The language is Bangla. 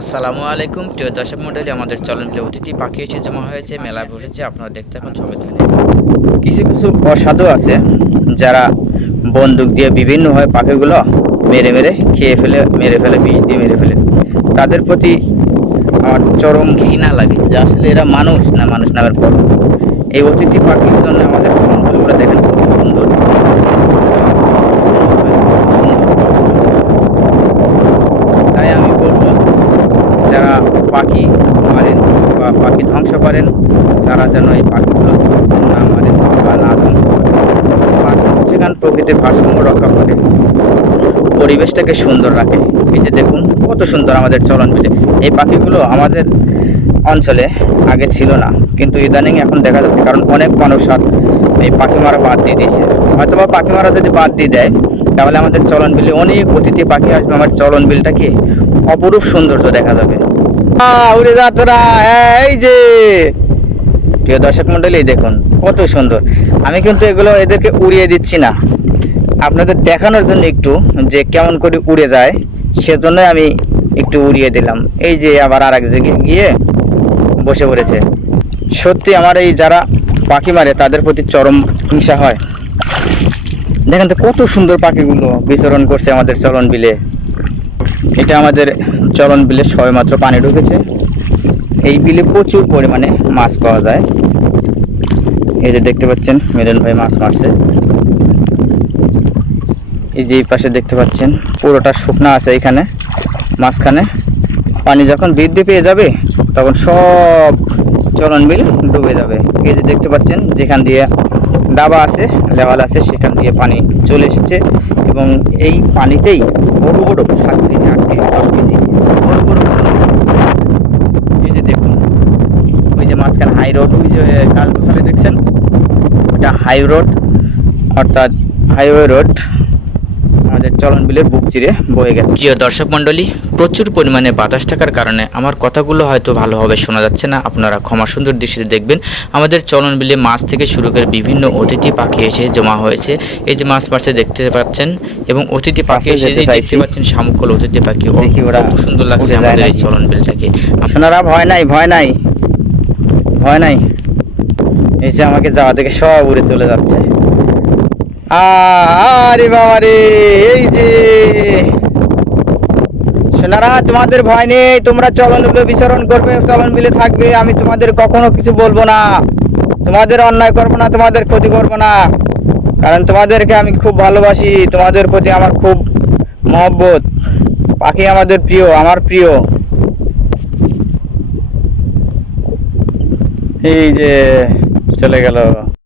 আসসালামু আলাইকুম। প্রিয় দর্শক মন্ডলী আমাদের চলন অতিথি পাখি এসে জমা হয়েছে, মেলা বসেছে, আপনারা দেখতে এখন ছবি তুলে কিছু কিছু অসাধু আছে, যারা বন্দুক দিয়ে বিভিন্নভাবে পাখিগুলো মেরে মেরে খেয়ে ফেলে, মেরে ফেলে, বিষ দিয়ে মেরে ফেলে। তাদের প্রতি আমার চরম ঘৃণা লাগে যে আসলে এরা মানুষ না, মানুষ নামের এই অতিথি পাখির জন্য আমাদের চরণগুলো দেখেন কত সুন্দর তাই আমি বলব যারা পাখি মারেন বা পাখি ধ্বংস করেন, তারা যেন এই পাখিগুলো না মারেন বা না ধ্বংস পাখি প্রকৃতির ভারসাম্য রক্ষা করে। পরিবেশটাকে সুন্দর রাখে। এই যে দেখুন, কত সুন্দর আমাদের চলন বিলে। এই পাখিগুলো আমাদের অঞ্চলে আগে ছিল না, কিন্তু ইদানিং এখন দেখা যাচ্ছে, কারণ অনেক মানুষ আর এই পাখি মারা বাদ দিয়ে দিয়েছে। হয়তো বা পাখি মারা যদি বাদ দিয়ে দেয়, তাহলে আমাদের চলন বিলে অনেক অতিথি পাখি আসবে। আমার চলন বিলটাকে অপরূপ সৌন্দর্য দেখা যাবে। উড়ে যা তোরা। এই যে। প্রিয় দর্শক মন্ডলী দেখুন, কত সুন্দর। আমি কিন্তু এগুলো এদেরকে উড়িয়ে দিচ্ছি না। আপনাদের দেখানোর জন্য একটু যে কেমন করে উড়ে যায় সেজন্য আমি একটু উড়িয়ে দিলাম। এই যে আবার আর এক জায়গায় গিয়ে বসে পড়েছে। সত্যি আমার এই যারা পাখি মারে, তাদের প্রতি চরম হিংসা হয়। দেখেন তো কত সুন্দর পাখিগুলো বিচরণ করছে আমাদের চলন বিলে। এটা আমাদের চলন বিলে সবেমাত্র পানি ঢুকেছে। এই বিলে প্রচুর পরিমাণে মাছ পাওয়া যায়। এই যে দেখতে পাচ্ছেন, মিলন ভাই মাছ মারছে। এই যে পাশে দেখতে পাচ্ছেন, পুরোটা শুকনা আছে এখানে। মাঝখানে পানি যখন বৃদ্ধি পেয়ে যাবে, তখন সব চলন বিল ডুবে যাবে। এই যে দেখতে পাচ্ছেন, যেখান দিয়ে দাবা আছে, লেওয়াল আছে, সেখান দিয়ে পানি চলে এসেছে। এবং এই পানিতেই বড় বড় সাত কেজি, আট কেজি, দশ কেজি বড় বড়। এই যে দেখুন, ওই যে মাঝখানে হাই রোড ওই যে কাজ বসালে দেখছেন ওটা হাই রোড অর্থাৎ হাইওয়ে রোড আমাদের চলন বিলের বুক চিরে বয়ে গেছে। প্রিয় দর্শক মন্ডলী প্রচুর পরিমাণে বাতাস থাকার কারণে আমার কথাগুলো হয়তো ভালোভাবে শোনা যাচ্ছে না। আপনারা ক্ষমা সুন্দর দৃষ্টিতে দেখবেন। আমাদের চলন বিলে মাছ থেকে শুরু করে বিভিন্ন অতিথি পাখি এসে জমা হয়েছে। এই যে মাছ মারছে দেখতে পাচ্ছেন এবং অতিথি পাখি এসে যে দেখতে পাচ্ছেন শামুকল অতিথি পাখি ও দেখি ওরা কত সুন্দর লাগছে আমাদের এই চলন বিলটাকে। আপনারা ভয় নাই ভয় নাই ভয় নাই। এই যে আমাকে যাওয়া থেকে সব উড়ে চলে যাচ্ছে। আরে বাবা রে এই যে। সোনারা, তোমাদের ভয় নেই, তোমরা চলন বিলে বিচরণ করবে, চলন বিলে থাকবে, আমি তোমাদের কখনো কিছু বলব না। তোমাদের অন্যায় করব না, তোমাদের ক্ষতি করব না। কারণ তোমাদেরকে আমি খুব ভালোবাসি, তোমাদের প্রতি আমার খুব মহব্বত। পাখি আমাদের প্রিয়, আমার প্রিয়। এই যে, চলে গেল।